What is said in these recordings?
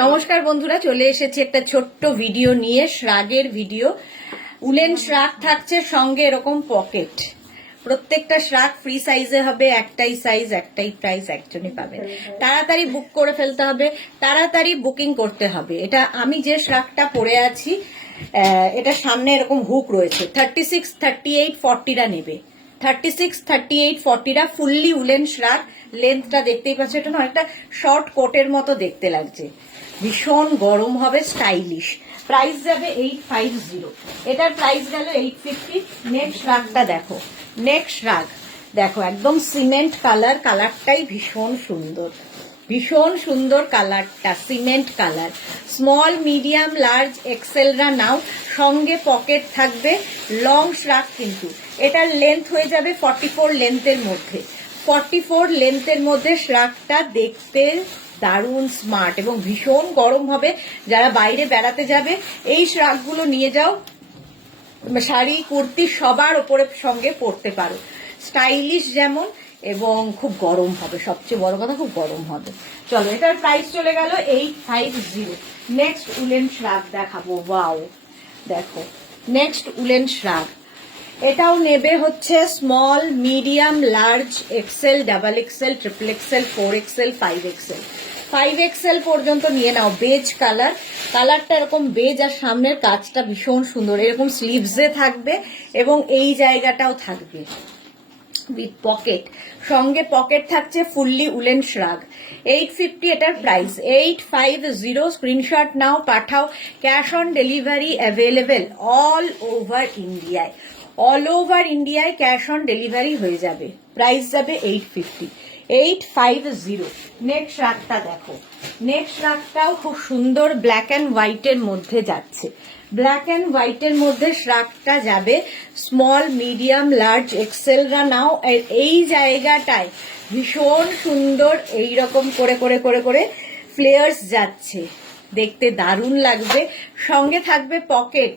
নমস্কার বন্ধুরা, চলে এসেছি একটা ছোট্ট ভিডিও নিয়ে, শ্রাগের ভিডিও। উলেন শ্রাগ থাকছে, সঙ্গে এরকম পকেট। প্রত্যেকটা শ্রাগ ফ্রি সাইজে হবে, একটাই সাইজ, একটাই প্রাইস, একজনই পাবেন। তাড়াতাড়ি বুক করে ফেলতে হবে, তাড়াতাড়ি বুকিং করতে হবে। এটা আমি যে শ্রাগটা পরে আছি, এটা সামনে এরকম হুক রয়েছে। 36, 38, 40টা নেবে। 36, 38, 40টা ফুললি উলেন শ্রাগ। লেন্থটা দেখতেই পাচ্ছ, এটা না অনেকটা শর্ট কোটের মতো দেখতে লাগছে। ভীষণ গরম হবে, স্টাইলিশ। প্রাইস যাবে 850। এটার প্রাইস গেল 850। নেক্সট শ্রাগটা দেখো, নেক্সট শ্রাগ দেখো, একদম সিমেন্ট কালার। কালারটাই ভীষণ সুন্দর, ভীষণ সুন্দর কালারটা, cement colour. Small, medium, large, এক্সেলরা নাও। সঙ্গে পকেট থাকবে। লং শ্রাগ কিন্তু এটার লেন্থ হয়ে যাবে 44 লেন্থের মধ্যে। 44 লেন্থের মধ্যে শ্রাগটা দেখতে দারুণ স্মার্ট এবং ভীষণ গরম হবে। যারা বাইরে বেড়াতে যাবে এই শ্রাগগুলো নিয়ে যাও, শাড়ি কুর্তি সবার ওপরে সঙ্গে পরতে পারো। স্টাইলিশ যেমন, এবং খুব গরম হবে। সবচেয়ে বড় কথা, খুব গরম হবে। চলো, এটার প্রাইস চলে গেল 850। নেক্সট উলেন শ্রাগ দেখাবো। ওয়াও, দেখো নেক্সট উলেন শ্রাগ। এটাও নেবে হচ্ছে small, medium, large, XL, double XL, triple XL, 4XL, 5XL। 5XL পর্যন্ত নিয়ে নাও। বেজ কালার, কালারটা এরকম বেজ, আর সামনের কাজটা ভীষণ সুন্দর। এরকম স্লিভসে থাকবে এবং এই জায়গাটাও থাকবে উইথ পকেট। সঙ্গে পকেট থাকছে, ফুললি উলেন শ্রাগ। 850 এটার প্রাইস। 850। স্ক্রিনশট নাও, পাঠাও। Cash on delivery available all over ইন্ডিয়ায়। অল ওভার ইন্ডিয়ায় ক্যাশ অন ডেলিভারি হয়ে যাবে। প্রাইস যাবে 850। 850। নেক্সট শ্রাগটা দেখো। নেক্সট শ্রাগটাও খুব সুন্দর, ব্ল্যাক অ্যান্ড হোয়াইটের মধ্যে যাচ্ছে। ব্ল্যাক অ্যান্ড হোয়াইটের মধ্যে শ্রাগটা যাবে। স্মল, মিডিয়াম, লার্জ, এক্সেলরা নাও। এই জায়গাটায় ভীষণ সুন্দর এইরকম করে করে করে করে ফ্লেয়ার্স যাচ্ছে, দেখতে দারুণ লাগবে। সঙ্গে থাকবে পকেট,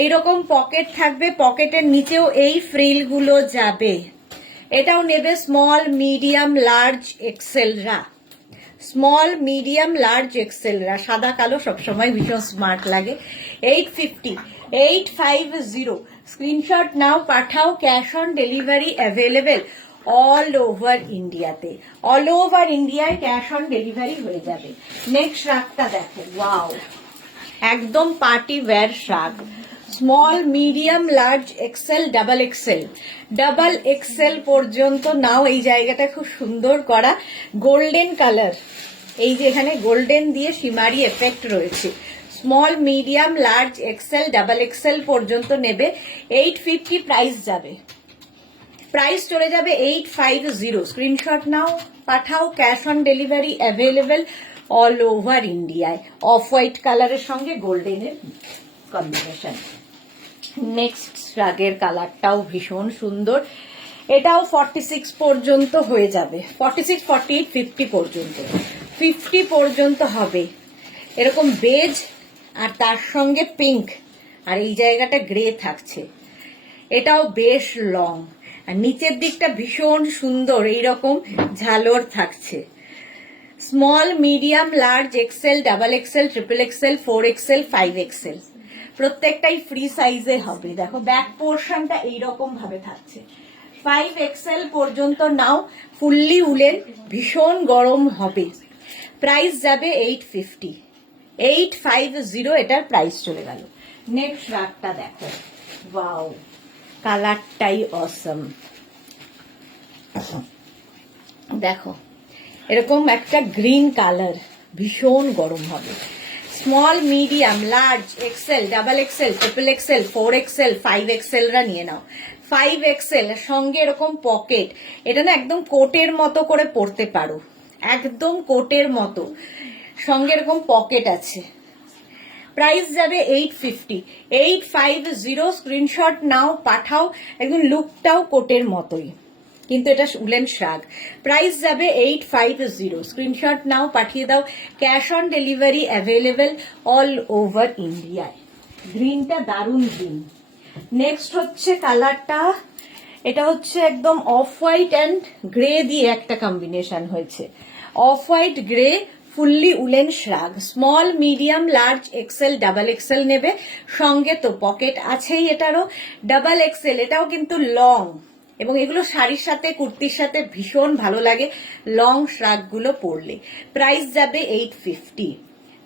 এইরকম পকেট থাকবে। পকেটের নিচেও এই ফ্রিলগুলো যাবে। এটাও নেবে স্মল, মিডিয়াম, লার্জ, এক্সেলরা। স্মল, মিডিয়াম, লার্জ, এক্সেলরা। সাদা কালো সবসময় ভীষণ স্মার্ট লাগে। 850। 850। স্ক্রিনশট নাও, পাঠাও। Cash on delivery available all over ইন্ডিয়াতে। অল ওভার ইন্ডিয়ায় ক্যাশ অন ডেলিভারি হয়ে যাবে। নেক্সট শ্রাগটা দেখো। ওয়াও, একদম party wear shrug. Small, medium, large, XL, double XL. Double XL পর্যন্ত নাও। এই জায়গাটা খুব সুন্দর করা, গোল্ডেন কালার। এই যে এখানে গোল্ডেন দিয়ে সিমারি এফেক্ট রয়েছে। Small, medium, large, XL, double XL পর্যন্ত নেবে। 850 প্রাইস যাবে। প্রাইস চলে যাবে 850। স্ক্রিনশট নাও, পাঠাও। Cash on delivery available all over ইন্ডিয়ায়। অফ হোয়াইট কালারের সঙ্গে গোল্ডেনের কম্বিনেশন। নেক্সট শ্রাগের কালারটাও ভীষণ সুন্দর। এটাও 46 পর্যন্ত হয়ে যাবে। 46, 48, 50 পর্যন্ত। 50 পর্যন্ত হবে। এরকম বেজ, আর তার সঙ্গে পিঙ্ক, আর এই জায়গাটা গ্রে থাকছে। এটাও বেশ লং, আর নিচের দিকটা ভীষণ সুন্দর, এইরকম ঝালর থাকছে। Small, medium, large, XL, double XL, triple XL, 4XL, 5XL। প্রত্যেকটাই ফ্রি সাইজে হবে। দেখো ব্যাক পোর্শনটা এইরকম ভাবে থাকছে। 5XL পর্যন্ত নাও। ফুললি উলেন, ভীষণ গরম হবে। প্রাইস যাবে 850। 850 এটার প্রাইস চলে গেল। নেক্সট শ্রাগটা দেখো। ওয়াও, কালারটাই অসম। দেখো এরকম একটা গ্রিন কালার, ভীষণ গরম হবে। Small, medium, large, XL, double XL, triple XL, 4XL, 5XLরা নিয়ে নাও। 5XL সঙ্গে এরকম পকেট। এটা না একদম কোটের মতো করে পরতে পারো, একদম কোটের মতো। সঙ্গে এরকম পকেট আছে। প্রাইস যাবে 850। 850। স্ক্রিনশট নাও, পাঠাও। একদম লুকটাও কোটের মতোই, কিন্তু এটা উলেন শ্রাগ। প্রাইস যাবে 850। স্ক্রিনশট নাও, পাঠিয়ে দাও। Cash on delivery available all over ইন্ডিয়ায়। গ্রিনটা দারুণ গ্রিন। নেক্সট হচ্ছে কালারটা, এটা হচ্ছে একদম অফ হোয়াইট অ্যান্ড গ্রে দিয়ে একটা কম্বিনেশন হয়েছে। Of white grey, fully woollen শ্রাগ, small medium large XL double Excel নেবে, সঙ্গে তো পকেট আছেই, এটারও ডাবল এক্সেল, এটাও কিন্তু লং, এবং এগুলো শাড়ির সাথে কুর্তির সাথে ভীষণ ভালো লাগে লং শ্রাগগুলো পরলে। প্রাইস যাবে 850।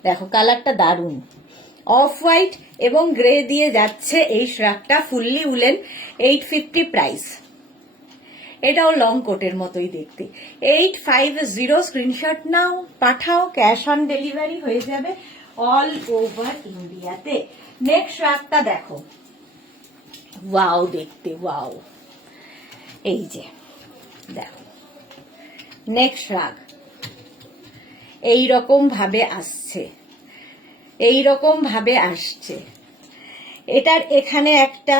দেখো কালারটা দারুণ, অফ হোয়াইট এবং গ্রে দিয়ে যাচ্ছে এই শ্রাগটা, ফুললি উলেন, 850 প্রাইস। এটাও লং কোটের মতোই দেখতে। 850 স্ক্রিনশট নাও, পাঠাও, ক্যাশ অন ডেলিভারি হয়ে যাবে অল ওভার ইন্ডিয়াতে। নেক্সট শ্রাগটা দেখো, ওয়াও দেখতে, ওয়াও, এই যে দেখো নেক্সট শ্রাগ এইরকম ভাবে আসছে, এইরকম ভাবে আসছে। এটার এখানে একটা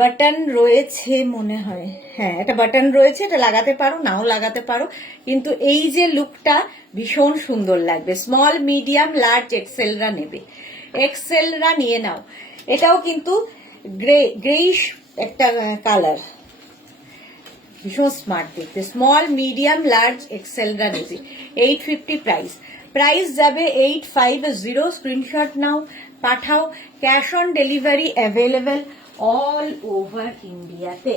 বাটন রয়েছে মনে হয়, হ্যাঁ একটা বাটন রয়েছে, এটা লাগাতে পারো নাও লাগাতে পারো, কিন্তু এই যে লুকটা ভীষণ সুন্দর লাগবে। স্মল মিডিয়াম লার্জ এক্সেলরা নেবে, এক্সেলরা নিয়ে নাও। এটাও কিন্তু গ্রেইশ একটা কালার, ভীষণ স্মার্ট দেখতে। স্মল মিডিয়াম লার্জ এক্সেলরা নেবে, 850 প্রাইস। প্রাইস যাবে 850, স্ক্রিনশট নাও, পাঠাও, cash on delivery available all over ইন্ডিয়াতে,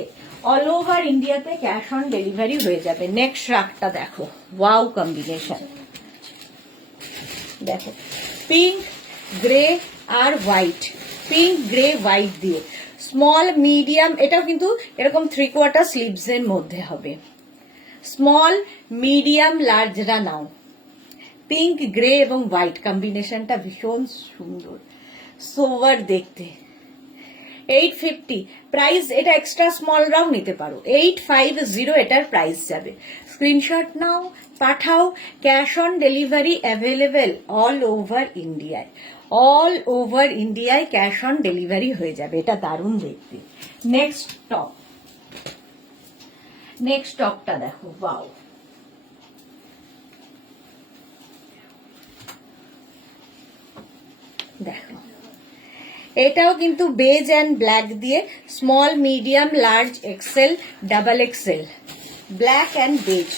অল ওভার ইন্ডিয়াতে ক্যাশ অন ডেলিভারি হয়ে যাবে। নেক্সট শ্রাগটা দেখো, ওয়াও কম্বিনেশন, দেখো পিঙ্ক গ্রে আর হোয়াইট, পিঙ্ক গ্রে হোয়াইট দিয়ে স্মল মিডিয়াম, এটাও কিন্তু এরকম 3/4 স্লিভস এর মধ্যে হবে। স্মল মিডিয়াম লার্জরা নাও, পিঙ্ক গ্রে এবং হোয়াইট কম্বিনেশনটা ভীষণ সুন্দর, সোভার দেখতে। 850 প্রাইস, এটা এক্সট্রা স্মলরাও নিতে পারো। 850 এটার প্রাইস যাবে। স্ক্রিনশট নাও, পাঠাও, cash on delivery available all over ইন্ডিয়ায়, অল ওভার ইন্ডিয়ায় ক্যাশ অন ডেলিভারি হয়ে যাবে। এটা দারুণ দেখতে। নেক্সট টপ, নেক্সট টপটা দেখো, ওয়াও, দেখো এটাও কিন্তু বেজ অ্যান্ড ব্ল্যাক দিয়ে, small medium large XL double XL, black and beige.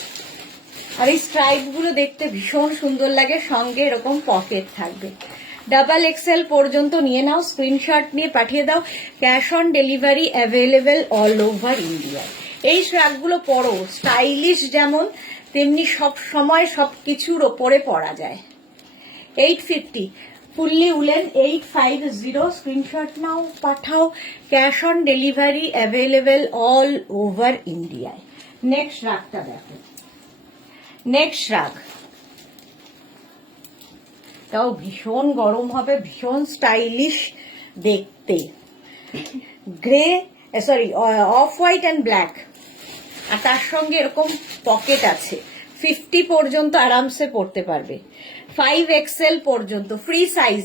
আর এই স্ট্রাইপ গুলো দেখতে ভীষণ সুন্দর লাগে, সঙ্গে এরকম পকেট থাকবে। ডাবল এক্সেল পর্যন্ত নিয়ে নাও, স্ক্রিনশট নিয়ে পাঠিয়ে দাও, cash on delivery available all over ইন্ডিয়ায়। এই শ্রাগগুলো পরো, স্টাইলিশ যেমন তেমনি সব সময় সবকিছুর ওপরে পরা যায়। 850 ফুললি উলেন, 850, স্ক্রিনশট নাও, পাঠাও, cash on delivery available all over ইন্ডিয়ায়। নেক্সট শ্রাগটা দেখো, নেক্সট শ্রাগ, তাও ভীষণ গরম হবে, ভীষণ স্টাইলিশ দেখতে। Grey, sorry off white and black, আর তার সঙ্গে এরকম পকেট আছে। 50 পর্যন্ত আরামসে পড়তে পারবে, 5XL পর্যন্ত ফ্রি সাইজ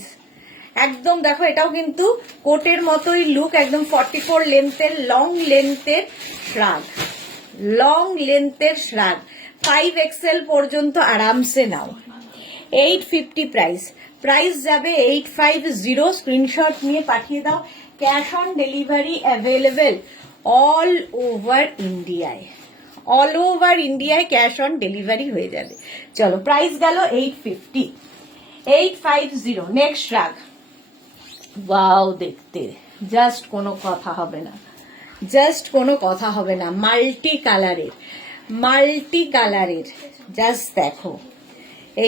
একদম। দেখো এটাও কিন্তু কোটের মতোই লুক, একদম 44 লেন্থের, লং লেন্থের শ্রাগ, লং লেন্থের শ্রাগ, 5XL পর্যন্ত আরামসে নাও। 850 প্রাইস, প্রাইস যাবে 850, স্ক্রিনশট নিয়ে পাঠিয়ে দাও, cash on delivery available all over ইন্ডিয়ায়, অল ওভার ইন্ডিয়ায় ক্যাশ অন ডেলিভারি হয়ে যাবে। চলো প্রাইস গেল 850, 850। নেক্সট শ্রাগ, ওয়াও দেখতে, জাস্ট কোনো কথা হবে না, জাস্ট কোনো কথা হবে না। মাল্টি কালারের, মাল্টি কালারের, জাস্ট দেখো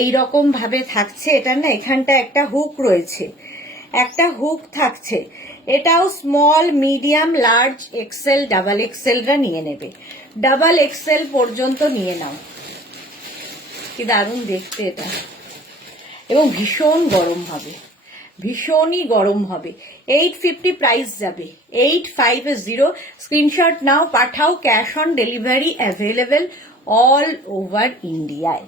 এইরকম ভাবে থাকছে। এটা না এখানটা একটা হুক রয়েছে, একটা হুক থাকছে। এটাও small medium large XL double এক্সেলরা নিয়ে নেবে, ডাবল এক্সেল পর্যন্ত নিয়ে নাও। কি দারুণ দেখতে এটা, এবং ভীষণ গরম হবে, ভীষণই গরম হবে। 850 প্রাইস যাবে, 850, স্ক্রিনশট নাও, পাঠাও, cash on delivery available all over ইন্ডিয়ায়।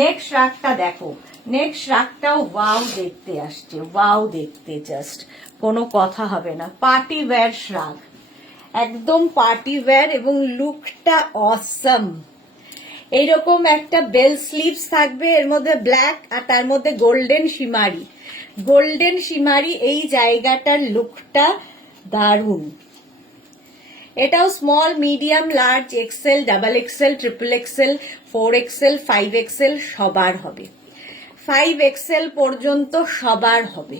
নেক্সট শ্রাগটা দেখো, নেক্সট শ্রাগটাও ওয়াও দেখতে আসছে, ওয়াও দেখতে, জাস্ট কোনো কথা হবে না। পার্টি ওয়্যার শ্রাগ, একদম পার্টি ওয়্যার, এবং লুকটা অসম। এইরকম একটা বেল স্লিভস থাকবে, এর মধ্যে ব্ল্যাক আর তার মধ্যে গোল্ডেন শিমারি, গোল্ডেন শিমারি, এই জায়গাটার লুকটা দারুণ। এটাও small medium large XL double XL triple XL 4XL 5XL সবার হবে। 5XL পর্যন্ত সবার হবে।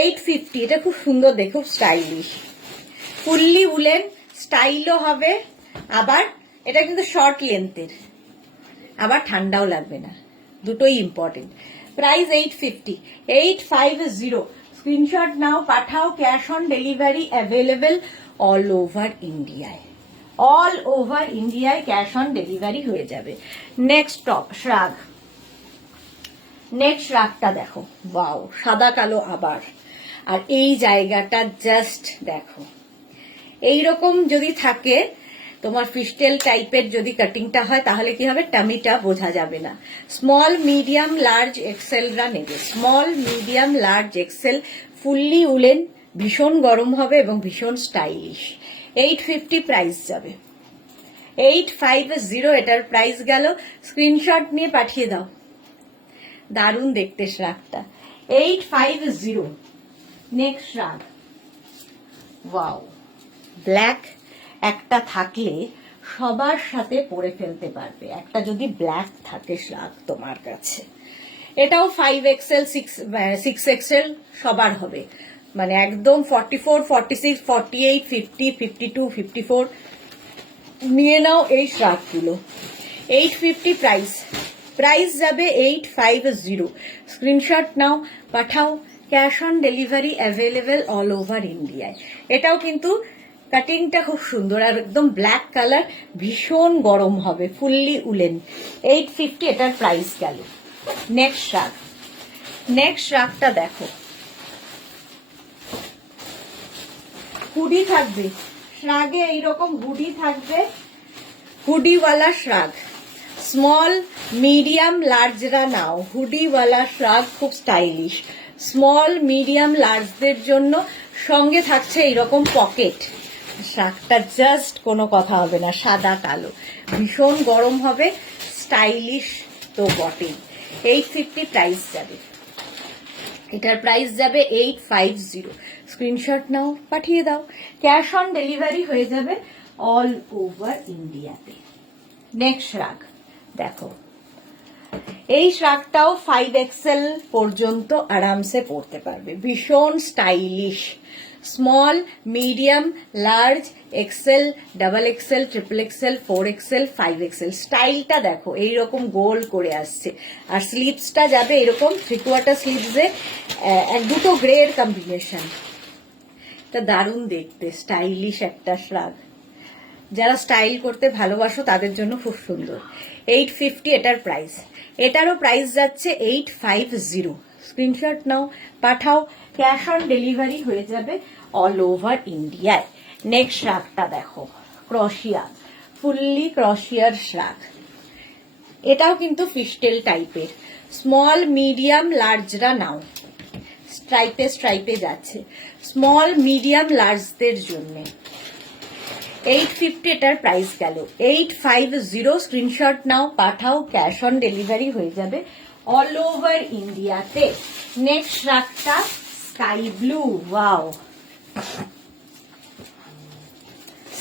850, এটা খুব সুন্দর, দেখো স্টাইলিশ, ফুললি উলেন, স্টাইলও হবে, আবার এটা কিন্তু শর্ট লেন্থের, আবার ঠান্ডাও লাগবে না, দুটোই ইম্পর্টেন্ট। প্রাইস 850, 850। স্ক্রিনশট নাও, পাঠাও, cash on delivery available all over ইন্ডিয়ায়, অল ওভার ইন্ডিয়ায় ক্যাশ অন ডেলিভারি হয়ে যাবে। নেক্সট টপ শ্রাগ, নেক্সট শ্রাগটা দেখো, ওয়াও, সাদা কালো আবার, আর এই জায়গাটা জাস্ট দেখো, এইরকম যদি থাকে তোমার ফিস্টেল টাইপের যদি কাটিংটা হয় তাহলে কি হবে, টামিটা বোঝা যাবে না। স্মল মিডিয়াম লার্জ এক্সেলরা নেবে, small medium large Excel, fully woollen, ভীষণ গরম হবে এবং ভীষণ স্টাইলিশ। 850 প্রাইস যাবে, 850 এটার প্রাইস গেল। স্ক্রিনশট নিয়ে পাঠিয়ে দাও, দারুণ দেখতে শ্রাগটা। 850। নেক্সট শ্রাগ, ওয়াও, ব্ল্যাক একটা থাকলে সবার সাথে পরে ফেলতে পারবে, একটা যদি ব্ল্যাক থাকে শ্রাগ তোমার কাছে। এটাও 5XL 6XL সবার হবে, মানে একদম 44 46 48 50 52 54 নিয়ে নাও এই শ্রাগগুলো। 850 প্রাইস, প্রাইস যাবে 850। স্ক্রিনশট নাও, পাঠাও, cash on delivery available all over ইন্ডিয়ায়। এটাও কিন্তু কাটিংটা খুব সুন্দর, আর একদম ব্ল্যাক কালার, ভীষণ গরম হবে, ফুললি উলেন। 850 এটার প্রাইস গেল। নেক্সট শ্রাগ, নেক্সট শ্রাগটা দেখো, হুডি থাকবে শ্রাগে, এইরকম হুডি থাকবে, হুডিওয়ালা শ্রাগ, স্মল মিডিয়াম লার্জরা নাও, হুডিওয়ালা শ্রাগ খুব স্টাইলিশ, স্মল মিডিয়াম লার্জদের জন্য। সঙ্গে থাকছে এইরকম পকেট, শ্রাগটা জাস্ট কোনো কথা হবে না, সাদা কালো, ভীষণ গরম হবে, স্টাইলিশ তো বটেই। 850 প্রাইস যাবে, এটার প্রাইস যাবে 850। স্ক্রিনশট নাও, পাঠিয়ে দাও, ক্যাশ অন ডেলিভারি হয়ে যাবে অল ওভার ইন্ডিয়াতে। নেক্সট শ্রাগ দেখো, এই শ্রাগটাও 5XL পর্যন্ত আরামসে পরতে পারবে, ভীষণ stylish, small medium large XL double XL triple XL 4XL 5XL। স্টাইলটা দেখো, এইরকম গোল করে আসছে, আর স্লিভসটা যাবে এরকম 3/4 স্লিভসে, এক দুটো গ্রে এর কম্বিনেশন, এটা দারুণ দেখতে, স্টাইলিশ একটা শ্রাগ, যারা স্টাইল করতে ভালোবাসো তাদের জন্য খুব সুন্দর। 850 এটার প্রাইস, এটারও প্রাইস যাচ্ছে 850। স্ক্রিনশট নাও, পাঠাও, ক্যাশ অন ডেলিভারি হয়ে যাবে অল ওভার ইন্ডিয়ায়। নেক্সট শ্রাগটা দেখো, ক্রশিয়া, ফুললি ক্রশিয়ার শ্রাগ, এটাও কিন্তু ফিস্টেল টাইপের, স্মল মিডিয়াম লার্জরা নাও, স্ট্রাইপে স্ট্রাইপে যাচ্ছে, স্মল মিডিয়াম লার্জদের জন্য। 850 এটার প্রাইস গেল, 850। স্ক্রিনশট নাও, পাঠাও, ক্যাশ অন ডেলিভারি হয়ে যাবে অল ওভার ইন্ডিয়াতে। নেক্সট শ্রাগটা sky blue, wow,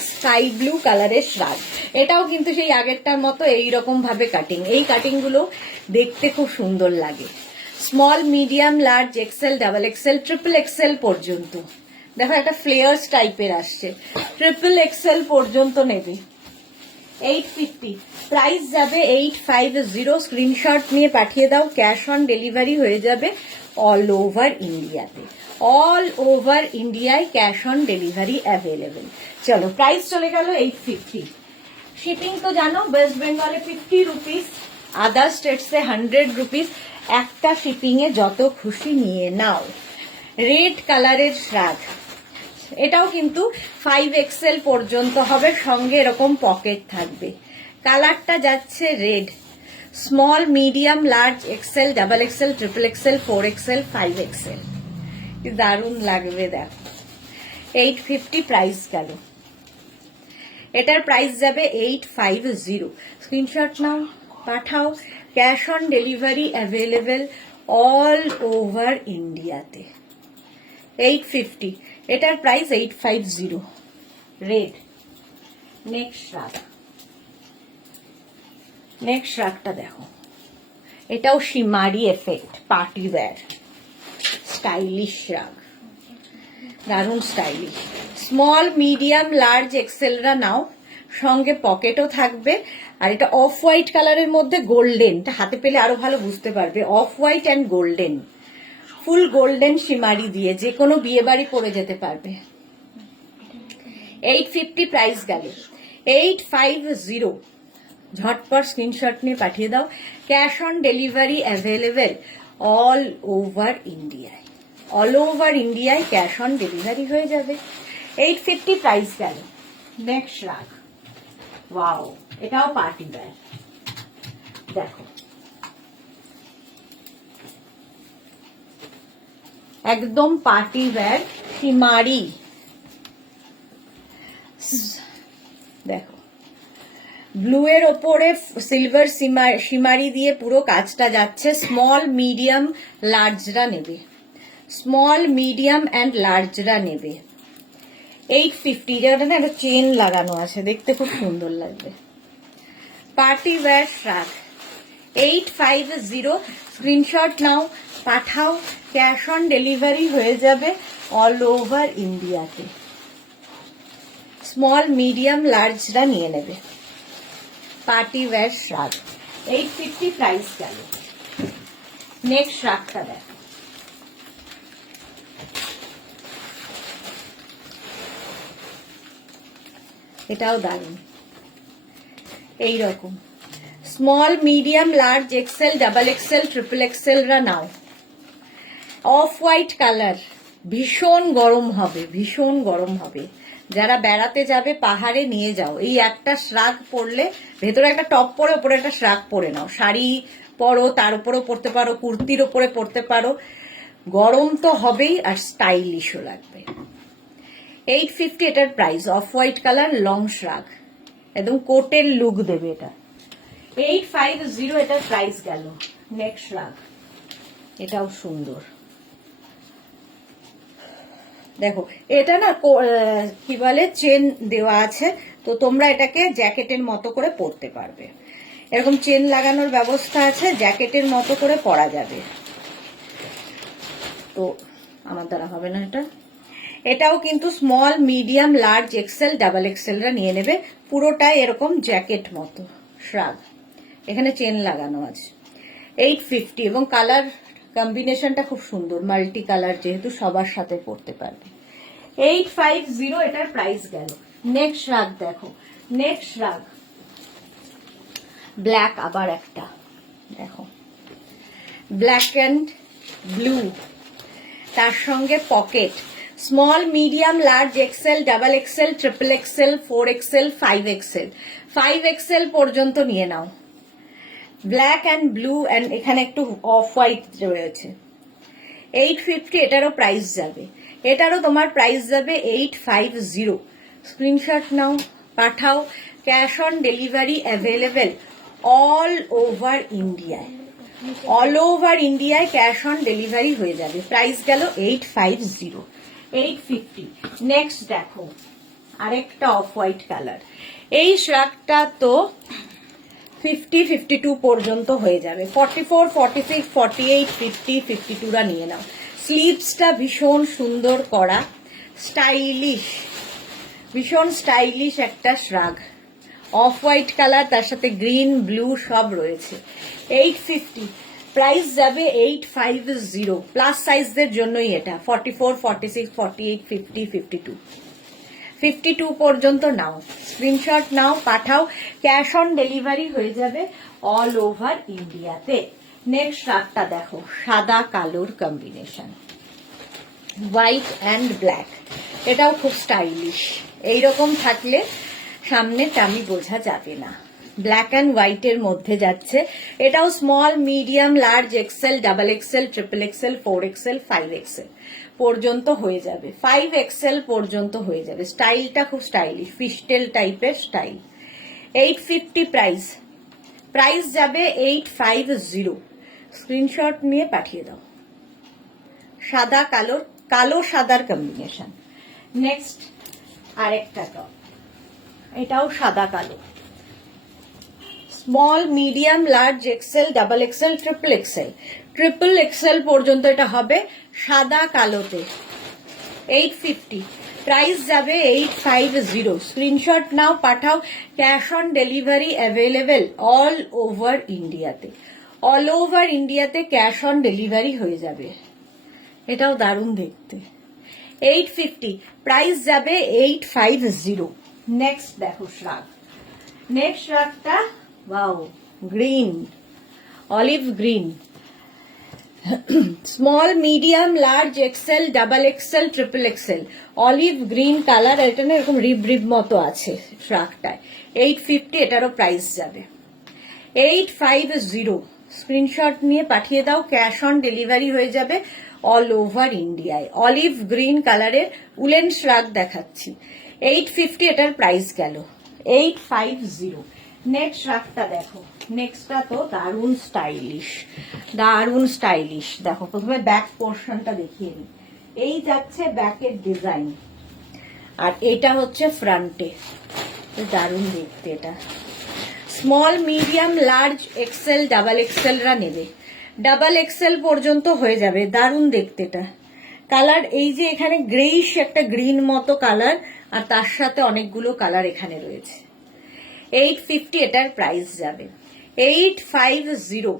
sky blue কালারের শ্রাগ, এটাও কিন্তু সেই আগেরটার মতো এইরকম ভাবে কাটিং, এই কাটিং গুলো দেখতে খুব সুন্দর লাগে। Small medium large XL double XL triple XL পর্যন্ত, দেখো একটা ফ্লেয়ার্স টাইপের আসছে, ট্রিপল এক্সেল পর্যন্ত নেবে। 850 প্রাইস যাবে 850। স্ক্রিনশট নিয়ে পাঠিয়ে দাও, ক্যাশ অন ডেলিভারি হয়ে যাবে অল ওভার ইন্ডিয়াতে, অল ওভার ইন্ডিয়ায় ক্যাশ অন ডেলিভারি অ্যাভেলেবেল। চলো, প্রাইস চলে গেল 850। শিপিং তো জানো, ওয়েস্ট বেঙ্গলে 50 রুপিস, আদার স্টেটসে 100 রুপিস, একটা শিপিং এ যত খুশি নিয়ে নাও। রেড কালারের শ্রাগ, এটাও কিন্তু 5XL পর্যন্ত হবে, সঙ্গে এরকম পকেট থাকবে, কালারটা যাচ্ছে red, small medium large XL double XL triple XL 4XL 5XL, দারুণ লাগবে দেখো। 850 প্রাইস গেল, এটার প্রাইস যাবে 850। স্ক্রিনশট নাও, পাঠাও, cash on delivery available all over ইন্ডিয়াতে। 850 এটার price 850। Red. Next shrug, next শ্রাগটা দেখো, এটাও shimmery effect, party wear, stylish shrug, দারুণ স্টাইলিশ। স্মল, মিডিয়াম, লার্জ, এক্সেলরা নাও, সঙ্গে পকেটও থাকবে। আর এটা অফ হোয়াইট কালারের মধ্যে গোল্ডেন, হাতে পেলে আরো ভালো বুঝতে পারবে। Of white and golden, full golden শিমারি দিয়ে যে কোনো বিয়ে বাড়ি পরে যেতে পারবে। 850 প্রাইস গেল। 850, ঝটপট স্ক্রিনশট নিয়ে পাঠিয়ে দাও। Cash on delivery available all over ইন্ডিয়ায়। অল ওভার ইন্ডিয়ায় ক্যাশ অন ডেলিভারি হয়ে যাবে। 850 প্রাইস গেল। নেক্সট রাগ, ওয়াও, এটাও পার্টি ওয়্যার। দেখো একদম পার্টি ওয়্যার শিমারি। দেখো ব্লু এর ওপরে সিলভার শিমারি দিয়ে পুরো কাজটা যাচ্ছে। স্মল, মিডিয়াম, লার্জরা নেবে, স্মল, মিডিয়াম অ্যান্ড লার্জরা নেবে। 850, যেটা না একটা চেন লাগানো আছে, দেখতে খুব সুন্দর লাগবে। পার্টি ওয়্যার শ্রাগ 850, স্ক্রিনশট নাও, পাঠাও। ক্যাশ অন ডেলিভারি হয়ে যাবে অল ওভার ইন্ডিয়াতে। স্মল, মিডিয়াম, লার্জরা নিয়ে নেবে। পার্টি ওয়্যার শ্রাগ 850 প্রাইস গেল। নেক্সট শ্রাগটা দেখো, এটাও দারুণ। এইরকম small, medium, large, XL, double XL, triple এক্সেলরা নাও। অফ হোয়াইট কালার, ভীষণ গরম হবে, ভীষণ গরম হবে। যারা বেড়াতে যাবে পাহাড়ে নিয়ে যাও। এই একটা শ্রাগ পরলে, ভেতরে একটা টপ পরে ওপরে একটা শ্রাগ পরে নাও। শাড়ি পরো, তার উপরেও পরতে পারো, কুর্তির ওপরে পরতে পারো। গরম তো হবেই আর স্টাইলিশও লাগবে। 850 এটার price. Of white colour, long শ্রাগ, একদম কোটের লুক দেবে এটা। 850 এটার প্রাইস গেল। নেক্সট শ্রাগ, এটাও সুন্দর। দেখো এটা না কি বলে, চেন দেওয়া আছে, তো তোমরা এটাকে জ্যাকেটের মতো করে পরতে পারবে। এরকম চেন লাগানোর ব্যবস্থা আছে, জ্যাকেটের মতো করে পরা যাবে। তো আমার দ্বারা হবে না এটা। এটাও কিন্তু small, medium, large, XL, double এক্সেলরা নিয়ে নেবে। পুরোটাই এরকম জ্যাকেট মতো শ্রাগ, এখানে চেন লাগানো আছে। 850, এবং কালার কম্বিনেশনটা খুব সুন্দর, মাল্টি কালার, যেহেতু সবার সাথে পরতে পারবে। 850 এটার প্রাইস গেল। নেক্সট শ্রাগ দেখো, নেক্সট শ্রাগ ব্ল্যাক, আবার একটা দেখো, ব্ল্যাক অ্যান্ড ব্লু, তার সঙ্গে pocket. Small, medium, large, XL, double XL, triple XL, 4 XL, 5 XL, 5 XL পর্যন্ত নিয়ে নাও। ব্ল্যাক অ্যান্ড ব্লু, অ্যান্ড এখানে একটু অফ হোয়াইট রয়েছে। 850 এটারও প্রাইস যাবে। এটারও তোমার প্রাইস যাবে 850। স্ক্রিনশট নাও, পাঠাও। Cash on delivery available all over ইন্ডিয়ায়। অল ওভার ইন্ডিয়ায় ক্যাশ অন ডেলিভারি হয়ে যাবে। প্রাইস গেল 850। 850। নেক্সট দেখো আরেকটা অফ হোয়াইট কালার। এই শ্রাগটা তো 50, 52 পর্যন্ত হয়ে যাবে। 44, 46, 48, 50, 52রা নিয়ে নাও। স্লিভসটা ভীষণ সুন্দর করা, স্টাইলিশ, ভীষণ স্টাইলিশ একটা শ্রাগ। অফ হোয়াইট কালার, তার সাথে গ্রিন, ব্লু সব রয়েছে। 850 প্রাইস যাবে। 850 প্লাস সাইজদের জন্যই এটা। 44, 46, 48, 50, 52, 52 পর্যন্ত নাও। স্ক্রিনশট নাও, পাঠাও। ক্যাশ অন ডেলিভারি হয়ে যাবে অল ওভার ইন্ডিয়াতে। নেক্সট শ্রাগটা দেখো, সাদা কালোর কম্বিনেশন, হোয়াইট অ্যান্ড ব্ল্যাক। এটাও খুব স্টাইলিশ। এইরকম থাকলে সামনে টামি বোঝা যাবে না। ব্ল্যাক অ্যান্ড হোয়াইটের মধ্যে যাচ্ছে। এটাও small, medium, large, XL, double XL, triple XL, 4 XL, 5 XL পর্যন্ত হয়ে যাবে। 5 এক্সেল পর্যন্ত হয়ে যাবে। স্টাইলটা খুব স্টাইলিশ, ফিস্টেল টাইপের স্টাইল। 850 প্রাইস। প্রাইস যাবে 850। স্ক্রিনশট নিয়ে পাঠিয়ে দাও। সাদা কালো, কালো সাদার কম্বিনেশন। নেক্সট আরেকটা টপ, এটাও সাদা কালো, small medium large XL double XL triple XL পর্যন্ত এটা হবে সাদা কালোতে। 850 প্রাইস যাবে 850। স্ক্রিনশট নাও, পাঠাও। Cash on delivery available all over ইন্ডিয়াতে। অল ওভার ইন্ডিয়াতে ক্যাশ অন ডেলিভারি হয়ে যাবে। এটাও দারুণ দেখতে। 850 প্রাইস যাবে 850। নেক্সট দেখো শ্রাগ। নেক্সট শ্রাগটা wow, green, olive green. Small medium large XL double XL triple XL olive green colour. এটা না এরকম রিব রিব মতো আছে শ্রাগটায়। 850 এটারও প্রাইস যাবে 850। স্ক্রিনশট নিয়ে পাঠিয়ে দাও, ক্যাশ অন ডেলিভারি হয়ে যাবে অল ওভার ইন্ডিয়ায়। অলিভ গ্রিন কালারের উলেন শ্রাগ দেখাচ্ছি। 850 এটার প্রাইস গেল 850। নেক্সট শ্রাগটা দেখো। নেক্সটটা তো দারুণ স্টাইলিশ, দারুণ স্টাইলিশ। দেখো প্রথমে ব্যাক পোর্শনটা দেখিয়ে নিই। এই যাচ্ছে ব্যাকের ডিজাইন, আর এটা হচ্ছে ফ্রন্টে। দারুণ দেখতে এটা। Small medium large XL double এক্সেলরা নেবে, ডাবল এক্সেল পর্যন্ত হয়ে যাবে। দারুণ দেখতে এটা। কালার এই যে এখানে গ্রেইশ একটা গ্রিন মতো কালার, আর তার সাথে অনেকগুলো কালার এখানে রয়েছে। 850 এটার প্রাইস যাবে 850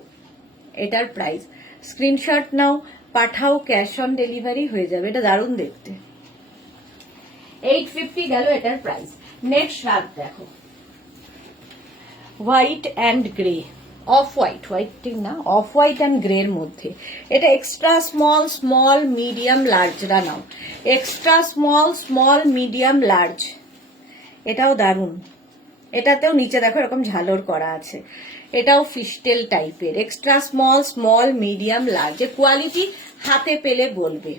এটার প্রাইস। স্ক্রিনশট নাও, পাঠাও, ক্যাশ অন ডেলিভারি হয়ে যাবে। এটা দারুণ দেখতে। 850 গেল এটার প্রাইস। নেক্সট শ্রাগ দেখো, white and grey, off white, white ঠিক না, অফ হোয়াইট অ্যান্ড গ্রে এর মধ্যে। এটা এক্সট্রা স্মল, স্মল মিডিয়াম লার্জরা নাও। Extra small, small medium large. এটাও দারুণ। এটাতেও নিচে দেখো এরকম ঝালর করা আছে। এটাও ফিস্টেল টাইপের। Extra small, small medium large. Quality হাতে পেলে বলবে।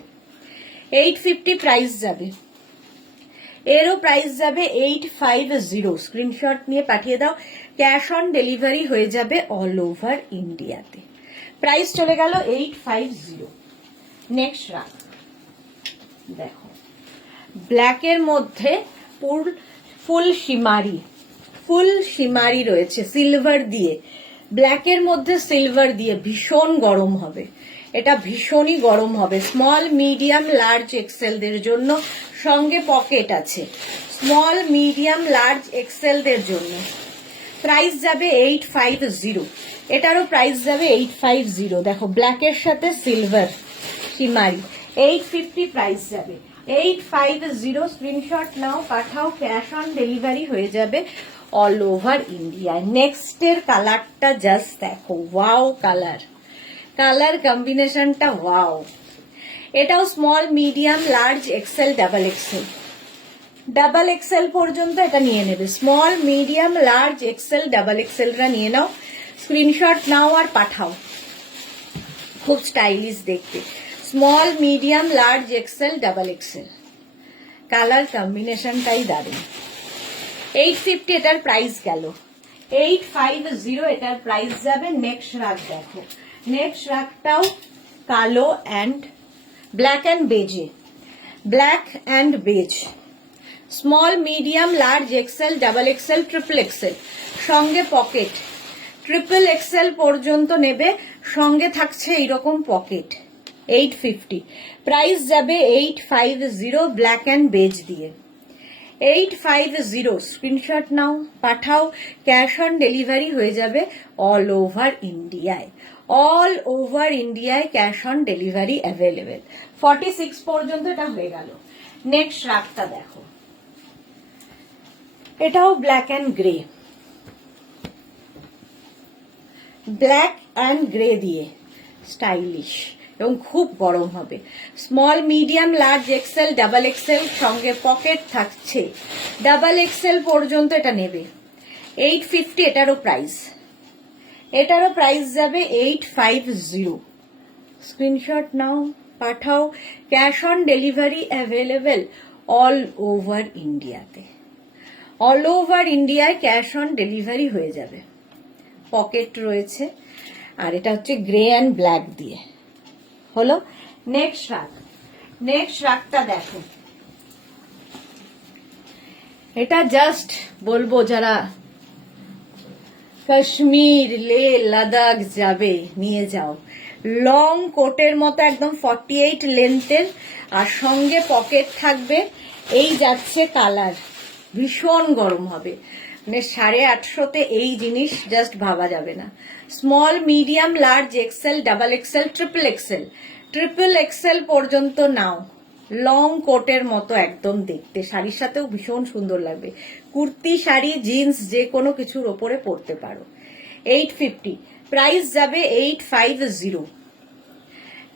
850 প্রাইস যাবে। এরও প্রাইস যাবে 850। স্ক্রিনশট নিয়ে পাঠিয়ে দাও, ক্যাশ অন ডেলিভারি হয়ে যাবে অল ওভার ইন্ডিয়াতে। প্রাইস চলে গেল 850। নেক্সট শ্রাগ দেখো, ব্ল্যাকের মধ্যে ফুল শিমারি, ফুল শিমারি রয়েছে সিলভার দিয়ে। ব্ল্যাকের মধ্যে সিলভার দিয়ে ভীষণ গরম হবে। এটা ভীষণই গরম হবে। স্মল মিডিয়াম লার্জ এক্সেলদের জন্য, সঙ্গে পকেট আছে। স্মল মিডিয়াম লার্জ এক্সেলদের জন্য প্রাইস যাবে 850। এটারও প্রাইস যাবে 850। দেখো ব্ল্যাকের সাথে সিলভার শিমারি। 850 প্রাইস যাবে 850। স্ক্রিনশট নাও, পাঠাও, ক্যাশ অন ডেলিভারি হয়ে যাবে অল ওভার ইন্ডিয়া। নেক্সটের কালারটা জাস্ট দেখো, ওয়াও কালার, কালার কম্বিনেশনটা ওয়াও। এটাও small medium large XL double XL, double XL পর্যন্ত এটা নিয়ে নেবে। Small medium large XL double এক্সেলরা নিয়ে নাও, স্ক্রিনশট নাও আর পাঠাও। খুব স্টাইলিশ দেখতে। Small medium large XL double XL, colour কম্বিনেশনটাই দারুণ। 850 এটার প্রাইস গেল 850। এটার প্রাইস যাবে। নেক্সট রাগ দেখো। নেক্সট রাগটাও কালো অ্যান্ড ব্ল্যাক অ্যান্ড বেজে, black and beige. Small medium large XL double XL triple XL, সঙ্গে পকেট। ট্রিপল এক্সেল পর্যন্ত নেবে, সঙ্গে থাকছে এইরকম পকেট। 850 প্রাইস যাবে 850 ব্ল্যাক অ্যান্ড বেজ দিয়ে। 850 স্ক্রিনশট নাও, পাঠাও, ক্যাশ অন ডেলিভারি হয়ে যাবে অল ওভার ইন্ডিয়ায়। অল ওভার ইন্ডিয়ায় ক্যাশ অন ডেলিভারি অ্যাভেলেবেল। 46 পর্যন্ত এটা হয়ে গেল। নেক্সট রাগটা দেখো, এটাও black and grey, black and grey দিয়ে স্টাইলিশ এবং খুব গরম হবে। Small medium large XL double Excel, সঙ্গে পকেট থাকছে। ডাবল এক্সেল পর্যন্ত এটা নেবে। 850 এটারও প্রাইস। এটারও প্রাইস যাবে 850। স্ক্রিনশট নাও, পাঠাও, cash on delivery available all over ইন্ডিয়াতে। অল ওভার ইন্ডিয়ায় ক্যাশ অন ডেলিভারি হয়ে যাবে। পকেট রয়েছে, আর এটা হচ্ছে গ্রে অ্যান্ড ব্ল্যাক দিয়ে হলো। নেক্সট রাগ, নেক্সট রাগটা দেখো। এটা জাস্ট বলবো যারা কাশ্মীর, লে, লাদাখ যাবে, নিয়ে যাও। লং কোটের মতো একদম 48 লেন্থের, আর সঙ্গে পকেট থাকবে। এই যাচ্ছে কালার, ভীষণ গরম হবে, মানে 850-তে এই জিনিস জাস্ট ভাবা যাবে না। Small, medium, large, XL, double XL, triple XL পর্যন্ত নাও। লং কোটের মতো একদম দেখতে, শাড়ির সাথেও ভীষণ সুন্দর লাগবে। কুর্তি, শাড়ি, জিন্স যে কোনো কিছুর ওপরে পরতে পারো। 850, প্রাইস যাবে 850।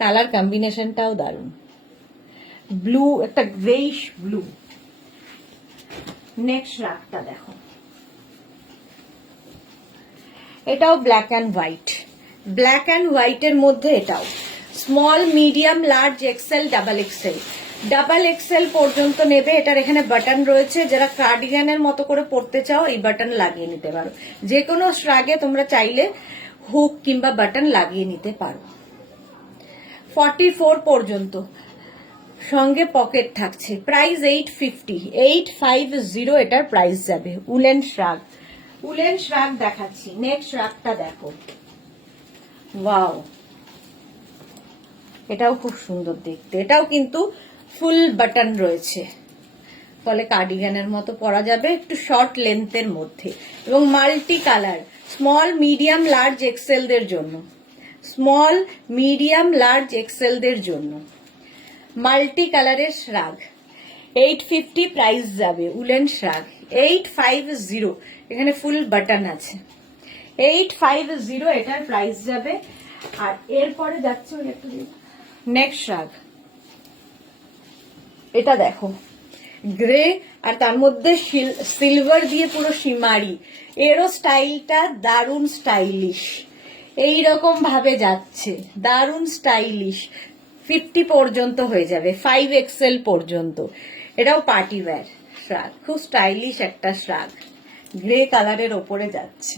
কালার কম্বিনেশনটাও দারুণ, ব্লু, একটা গ্রেইশ ব্লু। নেক্সট রাগটা দেখো, এটাও black and white, black and হোয়াইটের মধ্যে এটাও small, medium, large, XL, double XL পর্যন্ত নেবে। এটার এখানে বাটন রয়েছে, যারা কার্ডিগানের মতো করে পরতে চাও এই বাটন লাগিয়ে নিতে পারো। যে কোনো শ্রাগে তোমরা চাইলে হুক কিংবা বাটন লাগিয়ে নিতে পারো। 44 পর্যন্ত, সঙ্গে পকেট থাকছে। প্রাইস 850 এটার প্রাইস যাবে। উলেন শ্রাগ দেখাচ্ছি। নেক্সট শ্রাগটা দেখো, ওয়াও, এটাও খুব সুন্দর দেখতে। এটাও কিন্তু ফুল বাটন রয়েছে, ফলে কার্ডিগানের মতো পরা যাবে, একটু শর্ট লেন্থের মধ্যে, এবং multi colour. Small, medium, large, এক্সেলদের জন্য, স্মল, মিডিয়াম, লার্জ, এক্সেলদের জন্য মাল্টি কালারের শ্রাগ। 850 প্রাইস যাবে। উলেন শ্রাগ 850, এখানে ফুল বাটন আছে। 850 এটার প্রাইস যাবে। আর এরপরে যাচ্ছে নেক্সট শ্রাগ, এটা দেখো, গ্রে আর তার মধ্যে সিলভার দিয়ে পুরো সীমারি। এরও স্টাইলটা দারুণ স্টাইলিশ, এইরকম ভাবে যাচ্ছে, দারুণ স্টাইলিশ। 50 পর্যন্ত হয়ে যাবে, 5XL পর্যন্ত। এটাও পার্টি ওয়্যার শ্রাগ, খুব স্টাইলিশ একটা শ্রাগ, গ্রে কালারের ওপরে যাচ্ছে।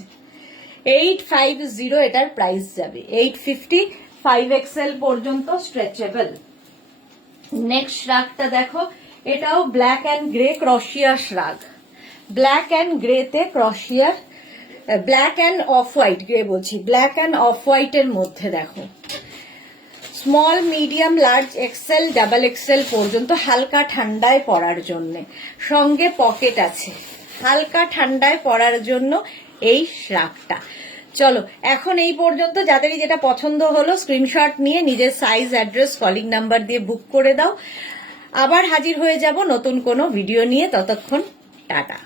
850 এটার প্রাইস যাবে। 850, 5XL পর্যন্ত স্ট্রেচেবল। নেক্সট শ্রাগটা দেখো, এটাও black and grey crochet shrug, black and গ্রেতে ক্রশিয়ার, black and off white, grey বলছি, ব্ল্যাক অ্যান্ড অফ হোয়াইটের মধ্যে দেখো। Small, medium, large, XL, double XL পর্যন্ত, হালকা ঠান্ডায় পরার জন্য, সঙ্গে পকেট আছে, হালকা ঠান্ডায় পরার জন্য এই শ্রাগটা। চলো এখন এই পর্যন্ত। যাদেরই যেটা পছন্দ হলো স্ক্রিনশট নিয়ে নিজের সাইজ, অ্যাড্রেস, কলিং নাম্বার দিয়ে বুক করে দাও। আবার হাজির হয়ে যাব নতুন কোনো ভিডিও নিয়ে, ততক্ষণ টাটা।